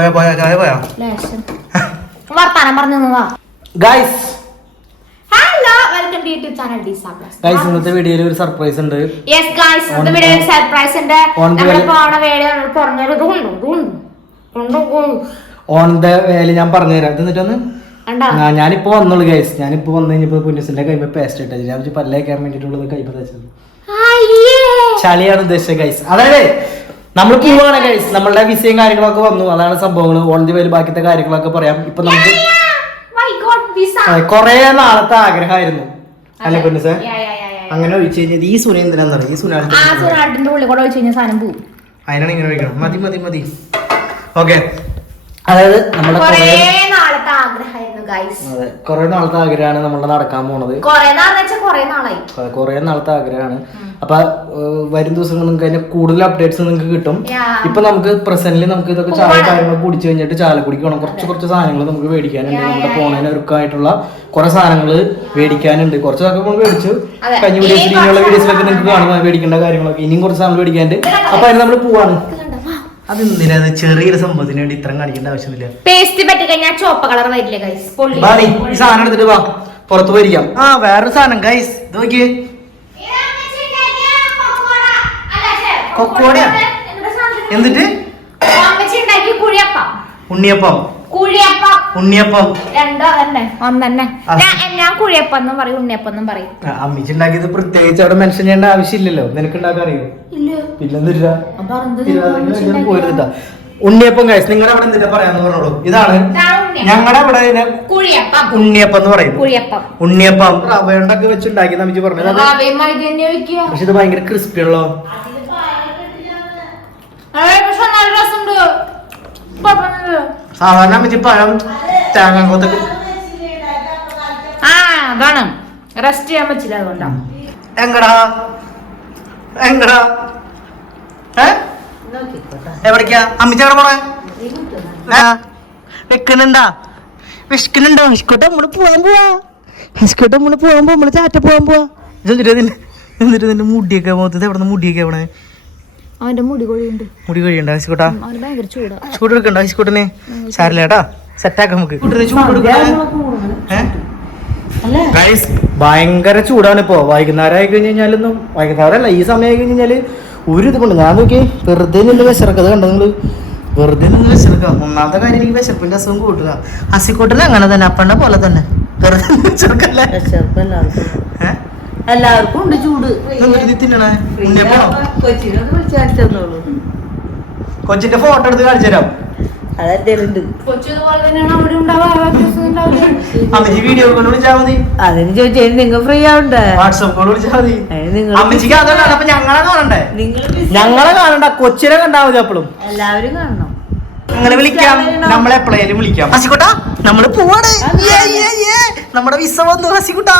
പോയാ പോയാ ചായ പോയാ. വർത്താനം പറഞ്ഞു guys hello welcome to YouTube channel D സാപ്ലസ് ഗൈസ് ഇന്നത്തെ വീഡിയോയിൽ ഒരു സർപ്രൈസ് ഉണ്ട്. യെസ് ഗൈസ് ഇന്നത്തെ വീഡിയോയിൽ സർപ്രൈസ് ഉണ്ട്. Way- പോണ വീഡിയോ പറഞ്ഞൊരു ഇതുണ്ട് ഇതുണ്ട് ഓൺ ദ വേൽ ഞാൻ പറഞ്ഞുതരാം. എന്നിട്ടൊന്ന് ആ, ഞാനിപ്പോ വന്നുള്ളൂ ഗൈസ് ഞാനിപ്പോ വന്നു കഴിഞ്ഞപ്പോ പുന്നസിന്റെ കൈമ പേസ്റ്റ് ഇട്ടത്. ഞാൻ പല്ലേക്കാൻ വേണ്ടിട്ടുള്ളത് കൈമ തച്ചത്. ചളിയാണ് ഉദ്ദേശിച്ചത് ഗൈസ് അതായത് നമ്മൾ പോവാണ് ഗൈസ് നമ്മളുടെ വിസയും കാര്യങ്ങളൊക്കെ വന്നു. അതാണ് സംഭവങ്ങൾ. ഓൺ ദി വേൽ ബാക്കിത്തെ കാര്യങ്ങളൊക്കെ പറയാം. ഇപ്പൊ നമുക്ക് കൊറേ നാളത്തെ ആഗ്രഹമായിരുന്നു. അല്ലെ പുന്നസേ അങ്ങനെ ഒഴിച്ചു കഴിഞ്ഞാൽ ഈ സുന എന്തിനാന്ന് ഈ സുന ആ സുനാട്ടിന്റെ ഉള്ളിൽ കൂടെ വെച്ച് കഴിഞ്ഞാൽ സാധനം പോകും അതിനാണ് ഇങ്ങനെ ഒഴിക്കണം. മതി മതി മതി. ഓക്കെ അതായത് നമ്മുടെ ഗൈസ് അതെ കുറെ നാളത്തെ ആഗ്രഹമാണ് നമ്മളെ നടക്കാൻ പോണത്. കൊറേ നാളെന്ന് വെച്ചാൽ കൊറേ നാളായി. അതെ, കുറെ നാളത്തെ ആഗ്രഹമാണ്. അപ്പൊ വരും ദിവസങ്ങൾ നിങ്ങൾക്ക് അതിന്റെ കൂടുതൽ അപ്ഡേറ്റ്സ് നിങ്ങൾക്ക് കിട്ടും. ഇപ്പൊ നമുക്ക് പ്രസന്റിൽ നമുക്ക് ഇതൊക്കെ ചായ കാര്യങ്ങൾ കുടിച്ചു കഴിഞ്ഞിട്ട് ചാലക്കുടിക്ക് വേണം കുറച്ച് കുറച്ച് സാധനങ്ങൾ നമുക്ക് മേടിക്കാനുണ്ട്. നമ്മുടെ പോണതിന് ഒരുക്കായിട്ടുള്ള കുറെ സാധനങ്ങൾ മേടിക്കാനുണ്ട്. കുറച്ചൊക്കെ നമ്മൾ മേടിച്ചു. കഴിഞ്ഞ വീഡിയോസിലുള്ള വീഡിയോസിലൊക്കെ നിങ്ങൾക്ക് കാണുമ്പോൾ മേടിക്കേണ്ട കാര്യങ്ങളൊക്കെ. ഇനിയും കുറച്ച് സാധനങ്ങൾ മേടിക്കാനുണ്ട്. അപ്പൊ അതിന് നമ്മൾ പോവാണ്. അത് എന്തിനാ അത് ചെറിയൊരു സംഭവത്തിന് വേണ്ടി ഇത്രയും കാണിക്കേണ്ട ആവശ്യമില്ല പേസ്റ്റ് പറ്റി കഴിഞ്ഞാൽ ചോപ്പ കളർ വരില്ല ഗൈസ് പൊള്ളി. ബാറി ഈ സാധനം എടുത്തിട്ട് വാ. പുറത്ത് പോയിരിക്കാം. ആ വേറൊരു സാധനം ഗൈസ് ഇത് നോക്കിയേ. കൊക്കോടയാ? എന്നിട്ട് ഉണ്ണിയപ്പം. കുഴിയപ്പം. ഉണ്ണിയപ്പം. രണ്ടോ തന്നെ. ഒന്നെ ആ. ഞാൻ ഞാൻ കുഴിയപ്പം എന്നും പറയും ഉണ്ണിയപ്പം എന്നും പറയും. ആ, അമ്മിച്ചി ഉണ്ടാക്കിയത് പ്രത്യേകിച്ച് അവിടെ മെൻഷൻ ചെയ്യേണ്ട ആവശ്യമില്ലല്ലോ. നിനക്ക് ഉണ്ടാക്കാൻ അറിയോ? ഇല്ല. പിന്നെന്തില്ല പോയിരുന്നിട്ടാ ഉണ്ണിയപ്പം കഴിച്ചു നിങ്ങളുടെ അവിടെ എന്തിനാ പറയാന്ന് പറഞ്ഞോളൂ. ഇതാണ് ഞങ്ങളുടെ ഇവിടെ ഇതിനെ ഉണ്ണിയപ്പം എന്ന് പറയും. ഉണ്ണിയപ്പം. റവയുണ്ടൊക്കെ വെച്ചുണ്ടാക്കിയെന്ന് അമ്മിച്ചി പറഞ്ഞത്. പക്ഷെ ഇത് ഭയങ്കര ക്രിസ്പി ഉള്ളോ പക്ഷെ നല്ല രസമുണ്ട്. സാധാരണ അമ്മിച്ചി പഴം തേങ്ങാക്കൊത്തൊക്കെ ആ അതാണ് റെസ്റ്റ് ചെയ്യാൻ പറ്റില്ല അതുകൊണ്ടാണ് എങ്ങടാ? എങ്ങടാ? ഏ? എവിടേക്കാ? അമ്മിച്ച എവിടെ പോണേ? ആ, വെക്കുന്നുണ്ടാ? വിശക്കുന്നുണ്ടോ? വിശക്കോട്ടെ നമ്മൾ പോവാൻ പോവാ. വിശക്കോട്ടെ നമ്മൾ പോവാൻ പോവാ നമ്മൾ ചാറ്റ പോവാൻ പോവാ. എന്നിട്ട് നിന്റെ മുടിയൊക്കെ മുഖത്ത് എവിടെ നിന്ന് മുടിയൊക്കെ എവിടെ അവന്റെ മുടി കൊഴിയുണ്ട്. മുടി കൊഴിയുണ്ട്. ഐസ്കൂട്ടാ അവന് ഭയങ്കര ചൂടാ. ചൂട് എടുക്കണ്ട വിശക്കോട്ടിന് സാരില്ലേട്ടാ. സെറ്റാക്കാം നമുക്ക്. ഭയങ്കര ചൂടാണ് ഇപ്പോ. വൈകുന്നേരം ആയി കഴിഞ്ഞ് കഴിഞ്ഞാലൊന്നും വൈകുന്നേരം അല്ല ഈ സമയം ആയി കഴിഞ്ഞാൽ ഒരു ഇത് കൊണ്ട് ഞാൻ നോക്കി വെറുതെ നിന്ന് വിശറക്കത് കണ്ടോ നിങ്ങൾ. വെറുതെ നിന്ന് വിശറക്കുക ഒന്നാമത്തെ കാര്യം എനിക്ക് വിശപ്പിന്റെ അസുഖം കൂട്ടുക. അസിക്കൂട്ടിൽ അങ്ങനെ തന്നെ അപ്പണ്ട പോലെ തന്നെ. വെറുതെ വിശറക്കല്ലേ? എല്ലാവർക്കും ഉണ്ട് ചൂട്. തന്നോളൂ. കൊച്ചിന്റെ ഫോട്ടോ എടുത്ത് കാണിച്ചു തരാം. അതിന് ചോദിച്ചാൽ നിങ്ങൾ ഫ്രീ ആവണ്ടേ ഞങ്ങളെ കാണണ്ടേ? നിങ്ങൾ ഞങ്ങളെ കാണണ്ട. കൊച്ചിനെ കണ്ടാ മതി അപ്പോഴും എല്ലാവരും കാണണം. അങ്ങനെ വിളിക്കാം. നമ്മളെ എപ്പോഴേലും വിളിക്കാം. ഹസിക്കുട്ട നമ്മൾ പോവാണ്. നമ്മുടെ വിസ വന്നു ഹസിക്കുട്ട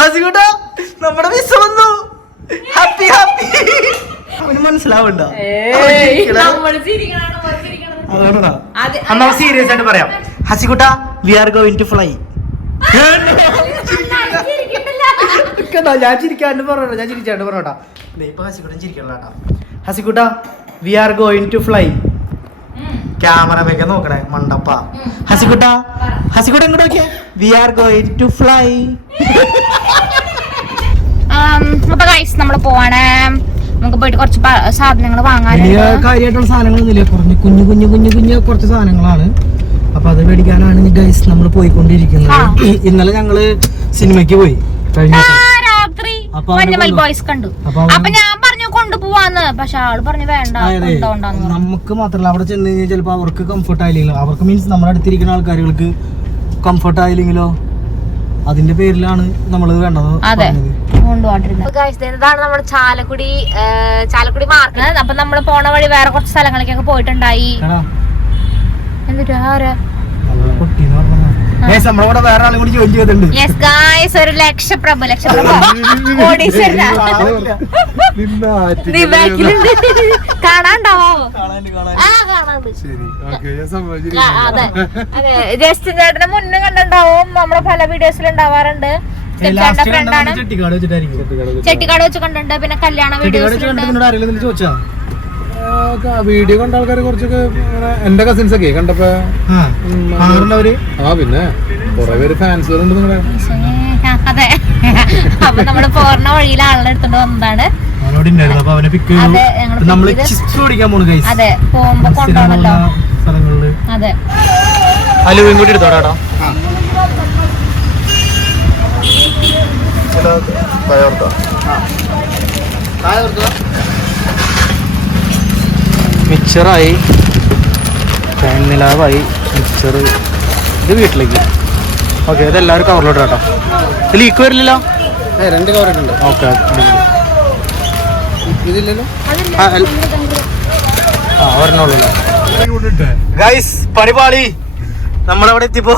ഹസിക്കുട്ട നമ്മുടെ വിസ വന്നു. ഹാപ്പി ഹാപ്പി അവന് മനസ്സിലാവണ്ടോ? എന്നാ സീരിയസ് ആയിട്ട് പറയാം. ഹസികുട്ട we are going to fly. ഞാൻ ചിരിക്കാണ്ട് പറഞ്ഞോട്ടാ ഞാൻ ചിരിച്ചാണ്ട് പറഞ്ഞോട്ടാ ഇപ്പൊ ഹസിക്കുട്ടൻ ചിരിക്കണല്ലോട്ടാ ഹസിക്കുട്ട we are going to fly. ക്യാമറമൊക്കെ നോക്കണേ മണ്ടപ്പ. ഹസിക്കുട്ട ഹസിക്കുട്ട ഇങ്ങോട്ട് നോക്കിയേ? We are going to fly അപ്പൊ ഗൈസ് നമ്മൾ പോവാണ്. നമുക്ക് പോയിട്ട് കുറച്ച് സാധനങ്ങൾ വലിയ വാങ്ങാനുണ്ട് കാര്യമായിട്ടുള്ള സാധനങ്ങളൊന്നുമില്ല കുറഞ്ഞ് കുഞ്ഞു കുഞ്ഞു കുഞ്ഞു കുഞ്ഞു കുറച്ച് സാധനങ്ങളാണ്. അപ്പൊ അത് മേടിക്കാനാണ് ഗൈസ് നമ്മൾ പോയിക്കൊണ്ടിരിക്കുന്നത്. ഇന്നലെ ഞങ്ങൾ സിനിമയ്ക്ക് പോയി. കഴിഞ്ഞ രാത്രി ബോയ്സ് കണ്ടു. അപ്പൊ ഞാൻ പറഞ്ഞു കൊണ്ടുപോവാന്ന് പക്ഷെ ആൾ പറഞ്ഞു വേണ്ട നമുക്ക് മാത്രല്ല അവിടെ ചെന്ന് കഴിഞ്ഞാൽ ചിലപ്പോ അവർക്ക് കംഫർട്ട് ആയില്ലെങ്കിലോ? അവർക്ക് മീൻസ് നമ്മുടെ അടുത്തിരിക്കുന്ന ആൾക്കാരുകൾക്ക് കംഫർട്ട് ആയില്ലെങ്കിലോ? അതിന്റെ പേരിലാണ് നമ്മൾ വേണ്ടത് അതെ. പറഞ്ഞത്. ഇതാണ് നമ്മുടെ ചാലക്കുടി ചാലക്കുടി മാർക്കറ്റ്. അപ്പൊ നമ്മൾ പോണ വഴി വേറെ കുറച്ച് സ്ഥലങ്ങളിലേക്കൊക്കെ പോയിട്ടുണ്ടായി. എന്നിട്ട് ആരാ? നമ്മുടെ വേറെ ആളും കൂടി ജോയിൻ ചെയ്തിട്ടുണ്ട്. യെസ് ഗായ്സ് ഒരു ലക്ഷപ്രഭ ലക്ഷപ്രഭ. കാണാണ്ടാവോ അതെ അതെ. ജസ്റ്റ് ചേട്ടന്റെ മുന്നേ കണ്ടിട്ടുണ്ടാവും. നമ്മളെ പല വീഡിയോസിൽ ഉണ്ടാവാറുണ്ട്. ചെട്ടിക്കാട് വെച്ച് കണ്ടിട്ടുണ്ട് പിന്നെ കല്യാണ വീഡിയോസിലുണ്ട് വീഡിയോ കണ്ട ആൾക്കാർ കുറച്ചൊക്കെ എന്റെ കസിൻസ് ഒക്കെ കണ്ടപ്പോ ആ. പിന്നെ കുറെ പേര് ഫാൻസുകളുണ്ട് നിങ്ങളെ അതെ. അപ്പൊ നമ്മൾ പോർണ വഴിയിൽ ആളെ എടുത്തോണ്ട് വന്നതാണ്. അവനോട് ഉണ്ടായിരുന്നു അപ്പൊ അവനെ പിക്ക് അതെ, പോകുമ്പോ കൊണ്ടുപോകണല്ലോ. അതെ. അലുവയും കൂടി എടുത്തോടാ മിക്സറായി തേനിലാവായി മിക്സർ ഇത് വീട്ടിലേക്ക്. ഓക്കെ ഇത് എല്ലാവരും കവറിലോട്ട് കേട്ടോ. ഇത് ലീക്ക് വരില്ലല്ലോ? രണ്ട് കവറിട്ടുണ്ട് ഓക്കെ ഇതില്ലല്ലോ? ആ ഒരെണ്ണുള്ളൂ ഗൈസ് പണി പാളി നമ്മളവിടെ എത്തിപ്പോ.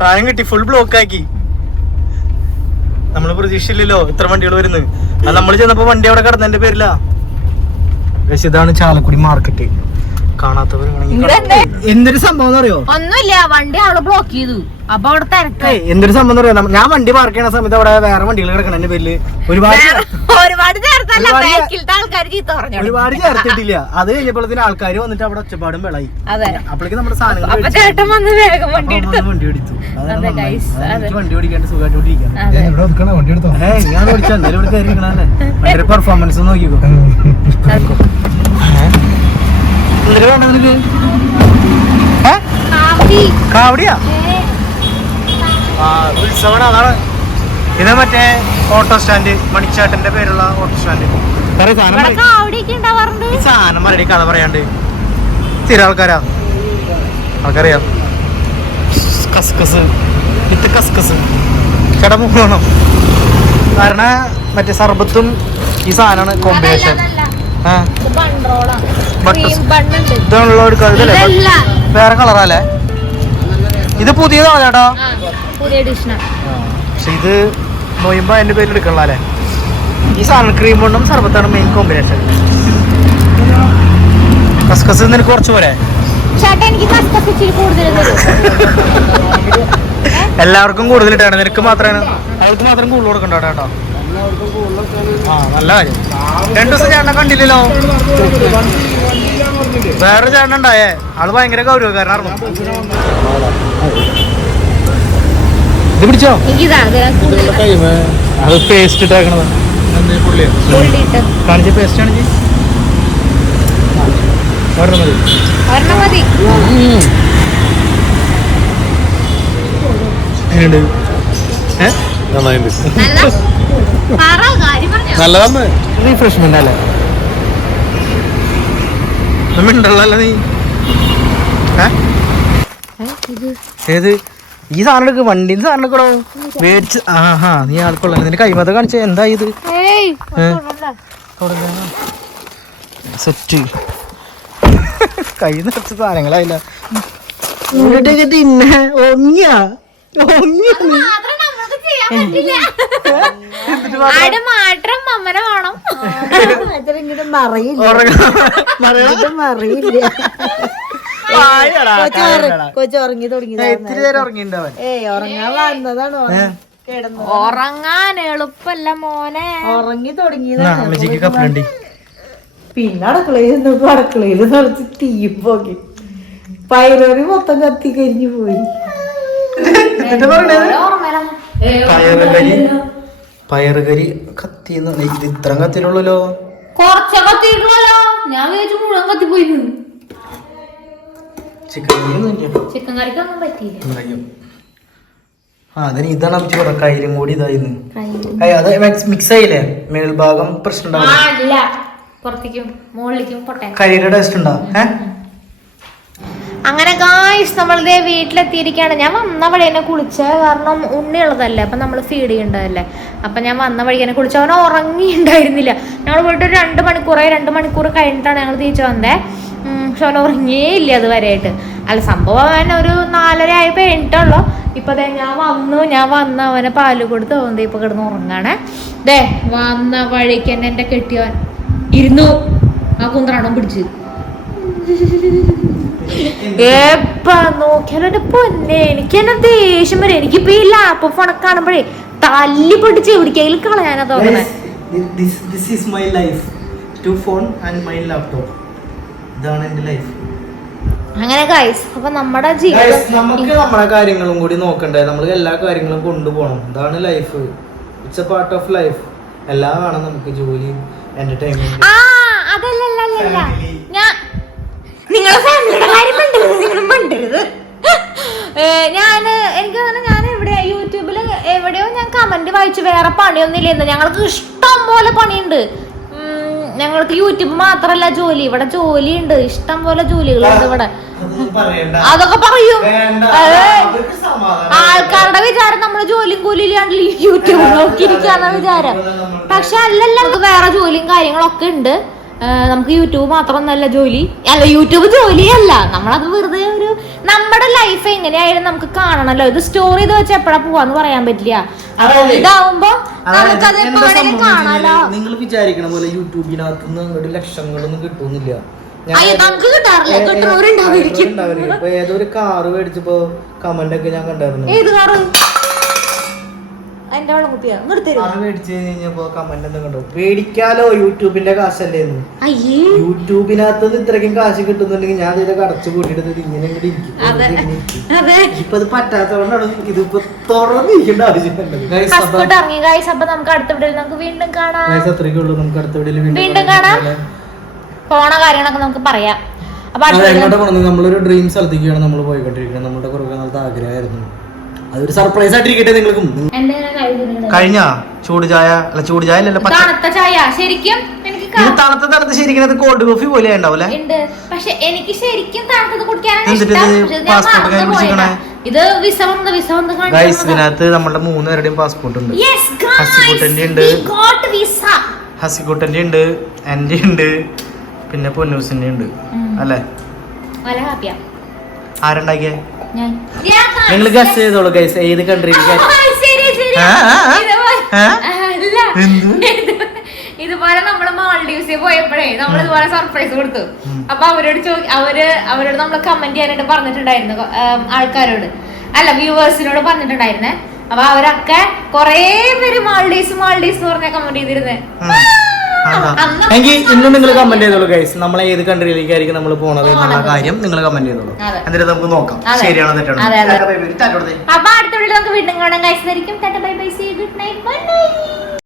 സാധനം കിട്ടി ഫുൾ ബ്ലോക്ക് ആക്കി. നമ്മൾ പ്രതീക്ഷയില്ലല്ലോ ഇത്ര വണ്ടികൾ വരുന്നത്. അത് നമ്മൾ ചെന്നപ്പോ വണ്ടി അവിടെ കിടന്നതിന്റെ പേരില്ല ഗൈസ് ഇതാണ് ചാലക്കുടി മാർക്കറ്റ്. എന്തൊരു സംഭവം അറിയോ? ഒന്നുമില്ല വണ്ടി അവൾ ബ്ലോക്ക് ചെയ്തു. അപ്പൊ അവിടെ തിരക്ക്. എന്തൊരു സംഭവം അറിയോ? ഞാൻ വണ്ടി പാർക്ക് ചെയ്യണ സമയത്ത് അവിടെ വേറെ വണ്ടികൾ കിടക്കണതിന്റെ പേരിൽ ഒരുപാട് ഒരുപാട് ഒരുപാട് ചേർത്തിട്ടില്ല. അത് കഴിഞ്ഞപ്പോഴത്തേന് ആൾക്കാർ വന്നിട്ട് അവിടെ ഒച്ചപ്പാടും വിളായി അപ്പോഴേക്ക് നമ്മുടെ സാധനങ്ങൾ അപ്പൊ ചേട്ടൻ വന്ന് വേഗം വണ്ടി എടുത്തു. വണ്ടി ഓടിച്ചു അതെ, നന്നായി. അതെ. വണ്ടി ഓടിക്കാണ്ട് സുഖമായിട്ട് ഓടിക്കാൻ അതെ ഇവിടെ വണ്ടി എടുത്തോ? ഞാൻ ഓടിച്ചാ എന്തായാലും ഇവിടെ കയറി പെർഫോമൻസ് നോക്കിക്കോ. എന്തിനാ വേണ്ട നിനക്ക്? കാവടിയാ? ഏ, ഉത്സവമാണ് അതാണ്. ഇത് മറ്റേ ഓട്ടോ സ്റ്റാൻഡ് മണിച്ചാട്ടന്റെ പേരുള്ള ഓട്ടോ സ്റ്റാൻഡ്. സാറേ സാധനം പറയടി കഥ പറയാണ്ട്. സ്ഥിരം ആൾക്കാരാ. ആൾക്കറിയാം. കസ്കസ് വിത്ത് കസ്കസ് മൂന്നോണം കാരണം മറ്റേ സർബത്തും ഈ സാധനമാണ് കോമ്പിനേഷൻ ആ. ഇത് ബൺറോളാണ് ബട്ടർ ക്രീം ബണ്ണുണ്ട് ഇതാണുള്ള ഒരു ഇതല്ലേ. വേറെ കളറല്ലേ ഇത് പുതിയതാണോ ചേട്ടാ? പക്ഷെ ഇത് നോയുമ്പോ എന്റെ പേരിൽ എടുക്കണല്ലോ ഈ സൺക്രീം കൊണ്ടും സർബത്താണ് മെയിൻ കോമ്പിനേഷൻ കസ്കസ് നിനക്ക് കുറച്ച് പോരെ? എല്ലാവർക്കും കൂടുതൽ ഇട്ടാണ്. നിനക്ക് മാത്രമാണ്. അവൾക്ക് മാത്രം കൂടുതൽ കൊടുക്കണ്ടോ കേട്ടോ ആ നല്ല കാര്യം. രണ്ടു ദിവസം ചേട്ടനെ കണ്ടില്ലല്ലോ. വേറെ ചേട്ടൻ ഉണ്ടായേ. ആൾ ഭയങ്കര ഗൗരവക്കാരനായിരുന്നു. ഇത് പിടിച്ചോ? അത് പേസ്റ്റ് ഇട്ടേക്കണത്. കാണിച്ച പേസ്റ്റ് ആണ് ഒരെണ്ണം മതി. മതി. എങ്ങനെയുണ്ട്? നല്ലതാണ്. റീഫ്രഷ്മെന്റ് അല്ലേ? മിണ്ടല്ലോ നീ. ഏ? ഏത്? ഈ സാധനം എടുക്ക് വണ്ടിന്റെ സാധനം എടുക്കണോ മേടിച്ച് ആഹാ നീ ആൾക്കുള്ള. നിന്റെ കൈമത കാണിച്ച എന്താ ഇത്? സെറ്റ്. കൈ നിറച്ച സാധനങ്ങളായില്ല. ഒന്നിയാ. തിന്നെ ആട് മാത്രം അമ്മനെ വേണം. ഇങ്ങനെ മറിയില്ല. ഉറങ്ങാ മറിയില്ല. കൊച്ചു ഏയ് ഉറങ്ങാൻ വന്നതാണ്? ഉറങ്ങാൻ എളുപ്പല്ല മോനെ. ഉറങ്ങി തുടങ്ങിയതാണ് പിന്നെ അടുക്കളയിൽ അടുക്കളയിൽ നിറച്ച് തീ പോകി. പൈറോറി മൊത്തം കത്തി കരിഞ്ഞു പോയി. പയറുകരി. പയറുകരി കത്തിന്ന് ഇത് ഇത്ര കത്തിലുള്ളല്ലോ കൊറച്ചൊക്കെ തീർന്നല്ലോ ഞാൻ വിചാരിച്ചു മുഴുവൻ കത്തിപ്പോയി ചിക്കൻ ചിക്കൻ കറിക്കൊന്നും പറ്റിയില്ല. ഉണ്ടാക്കിയോ? ആ അതിന് ഇതാണ് അമ്മച്ചി പറഞ്ഞ കയ്യിലും കൂടി ഇതായിരുന്നു. അത് മിക്സ് ആയില്ലേ? മേൽഭാഗം പ്രശ്നം ആ ഇല്ല. പുറത്തേക്കും മുകളിലേക്കും പൊട്ടെ കരിയുടെ ടേസ്റ്റ് ഉണ്ടോ? അങ്ങനെ ഗായ്സ് നമ്മളിതേ വീട്ടിലെത്തിയിരിക്കുകയാണ്. ഞാൻ വന്ന വഴി തന്നെ കുളിച്ച കാരണം ഉണ്ണിയുള്ളതല്ലേ അപ്പം നമ്മൾ ഫീഡ് ചെയ്യേണ്ടതല്ലേ. അപ്പം ഞാൻ വന്ന വഴി തന്നെ കുളിച്ച അവൻ ഉറങ്ങിയിട്ടുണ്ടായിരുന്നില്ല. ഞങ്ങൾ പോയിട്ട് ഒരു രണ്ട് മണിക്കൂറായി രണ്ട് മണിക്കൂർ കഴിഞ്ഞിട്ടാണ് ഞങ്ങൾ തിരിച്ചു വന്നേ. പക്ഷെ അവൻ ഉറങ്ങിയേ ഇല്ല അതുവരെയായിട്ട്. അല്ല സംഭവം അവൻ ഒരു നാലര ആയപ്പോൾ കഴിഞ്ഞിട്ടുള്ളൂ ഇപ്പം അതെ ഞാൻ വന്നു ഞാൻ വന്ന് അവനെ പാൽ കൊടുത്ത് അവൻ ഇപ്പം കിടന്ന് ഉറങ്ങാണേ. ദേ വന്ന വഴിക്ക് തന്നെ എന്റെ കെട്ടിയവൻ ഇരുന്നു. ആ കുന്ത്രാണം പിടിച്ച് എപ്പ നോക്കിയാലും എന്റെ പൊന്നെ എനിക്ക് എന്നെ ദേഷ്യം വരും? എനിക്കിപ്പോ ഈ ലാപ്പ് ഫോണൊക്കെ കാണുമ്പോഴേ തല്ലി പൊട്ടിച്ച് എവിടേക്കെങ്കിലും കളയാനാ തോന്നുന്നത് ഫോൺ ഇതാണ് ലൈഫ് അങ്ങനെ ഗൈസ് അപ്പൊ നമ്മുടെ ജീവിതം നമുക്ക് നമ്മുടെ കാര്യങ്ങളും കൂടി നോക്കണ്ടേ? നമ്മൾ എല്ലാ കാര്യങ്ങളും കൊണ്ടുപോകണം. ഇതാണ് life it's a part of life എല്ലാം വേണം നമുക്ക് ജോലി എന്റർടൈൻമെന്റ് ആ അതല്ലല്ലല്ല ഞാൻ നിങ്ങളെ ഫാമിലിയുടെ കാര്യം മിണ്ടരുത് നിങ്ങൾ മിണ്ടരുത്. ഞാൻ എനിക്ക് തോന്നുന്നു ഞാൻ ഇവിടെ യൂട്യൂബിൽ എവിടെയോ ഞാൻ കമന്റ് വായിച്ചു വേറെ പണിയൊന്നുമില്ലെന്ന് ഞങ്ങൾക്ക് ഇഷ്ടം പോലെ പണിയുണ്ട്. ഞങ്ങൾക്ക് യൂട്യൂബ് മാത്രല്ല ജോലി. ഇവിടെ ജോലി ഉണ്ട് ഇഷ്ടം പോലെ ജോലികളുണ്ട് ഇവിടെ. പറയണ്ട. അതൊക്കെ പറയൂ. ആൾക്കാരുടെ വിചാരം നമ്മൾ ജോലിയും കൂലി ഇല്ലാണ്ട് യൂട്യൂബ് നോക്കിയിരിക്കാന്ന വിചാരം. പക്ഷെ അല്ലല്ല നമുക്ക് വേറെ ജോലിയും കാര്യങ്ങളൊക്കെ ഉണ്ട്. നമുക്ക് യൂട്യൂബ് മാത്രമൊന്നല്ല ജോലി. അല്ല യൂട്യൂബ് ജോലിയല്ല. നമ്മളത് വെറുതെ ഒരു നമ്മുടെ ലൈഫ് എങ്ങനെയായാലും നമുക്ക് കാണണല്ലോ. ഇത് സ്റ്റോർ ചെയ്ത് വെച്ച് എപ്പോഴാ പോവാന്ന് പറയാൻ പറ്റില്ല. ഇതാവുമ്പോ നമുക്കത് കാണാലോ. നിങ്ങൾ വിചാരിക്കണ പോലെ യൂട്യൂബിനകത്ത് നിന്ന് ലക്ഷങ്ങളൊന്നും കിട്ടുന്നില്ല. ഏതോ ഒരു നമുക്ക് കിട്ടാറില്ല. ഏതൊരു കാറ് മേടിച്ചപ്പോ കമന്റ് ഒക്കെ ഞാൻ കണ്ടായിരുന്നു. ഏത് കാറ്? എന്റെ വെള്ളം കുപ്പിയാ മേടിച്ച് കഴിഞ്ഞപ്പോ കമന്റ് എന്താ കണ്ടു. മേടിക്കാലോ യൂട്യൂബിന്റെ കാശല്ലേ അയ്യേ. യൂട്യൂബിനകത്ത് ഇത്രയ്ക്കും കാശ് കിട്ടുന്നുണ്ടെങ്കിൽ ഞാൻ ഇതിലൊക്കെ അടച്ചു കൂട്ടിയിട്ട് ഇങ്ങനെ ഇരിക്കും. അതെ. അതെ. ഇപ്പൊ ഇത് പറ്റാത്തതുകൊണ്ടാണ് ഇതിപ്പോ തുറന്നിരിക്കേണ്ട ഇറങ്ങി. ഗൈസ് അപ്പൊ നമുക്ക് അടുത്ത വീഡിയോയിൽ നമുക്ക് വീണ്ടും കാണാം. അത്രയ്ക്കേ ഉള്ളൂ. നമുക്ക് അടുത്ത വീഡിയോയിൽ വീണ്ടും കാണാം. പോണ കാര്യങ്ങളൊക്കെ നമുക്ക് പറയാം. അപ്പൊ നമ്മളൊരു ഡ്രീം സ്ഥലത്തേക്കാണ് നമ്മൾ പോയിക്കൊണ്ടിരിക്കുന്നത്. നമ്മുടെ കുറവ് നാളത്തെ ആഗ്രഹമായിരുന്നു. അതൊരു സർപ്രൈസ് ആയിട്ടിരിക്കട്ടെ നിങ്ങൾക്കും. എന്റെ കൈ. കഴിഞ്ഞ? ചൂട് ചായ? അല്ല ചൂട് ചായ അല്ലല്ലോ പച്ച തണുത്ത ചായ. ശരിക്കും എനിക്ക് ഇത് ക- തണുത്ത തണുത്ത ശരിക്കും കോൾഡ് കോഫി പോലെ ഉണ്ടാവൂലേ? ഉണ്ട്. പക്ഷെ എനിക്ക് ശരിക്കും തണുത്തത് കുടിക്കാനാണ് എന്നിട്ട് ഇഷ്ടം. ഇത് പക്ഷെ ഇത് ഞാൻ passport മറന്നു കയ്യിൽ പോയതാ. പിടിച്ചിരിക്കണേ? ഇത് വിസവന്ത് വിസവന്ത് ഗൈസ് ഇതിനകത്ത് നമ്മുടെ മൂന്ന് പേരുടെയും പാസ്പോർട്ട് ഉണ്ട്. ഹസിക്കുട്ടന്റെ ഉണ്ട്. ഹസിക്കുട്ടന്റെ ഉണ്ട് എന്റെ ഉണ്ട് പിന്നെ പൊന്നൂസിന്റെ ഉണ്ട്. അല്ലേ? ഹാപ്പിയാ ആരുണ്ടാക്കിയേ? ഞാൻ നിങ്ങൾ ഗസ് ചെയ്തോളൂ ഗൈസ് ഏത് കൺട്രി. ഇതുപോലെ- നമ്മൾ മാൾഡീവ്സിൽ പോയപ്പോഴേ നമ്മൾ ഇതുപോലെ സർപ്രൈസ് കൊടുത്തു. അപ്പൊ അവരോട് ചോ അവർ അവരോട് നമ്മൾ കമന്റ് ചെയ്യാനായിട്ട് പറഞ്ഞിട്ടുണ്ടായിരുന്നു ആൾക്കാരോട്. അല്ല വ്യൂവേഴ്സിനോട് പറഞ്ഞിട്ടുണ്ടായിരുന്നേ. അപ്പൊ അവരൊക്കെ കൊറേ പേര് മാൾഡീവ്സ് മാൾഡീവ്സ് എന്ന് പറഞ്ഞ കമന്റ് ചെയ്തിരുന്നേ. എങ്കിൽ ഇന്നും നിങ്ങൾ കമന്റ് ചെയ്തോളൂ ഗൈസ് നമ്മളെ ഏത് കൺട്രിയിലേക്കായിരിക്കും നമ്മൾ പോണത് എന്നുള്ള കാര്യം നിങ്ങൾ കമന്റ് ചെയ്തോളൂ. എന്നിട്ട് നമുക്ക് നോക്കാം. ശരിയാണോ തെറ്റാണോ. അപ്പൊ അടുത്ത വീട്ടിൽ നമുക്ക് വീണ്ടും കാണാൻ ഗൈസ് ഗുഡ് നൈറ്റ്. ബൈ.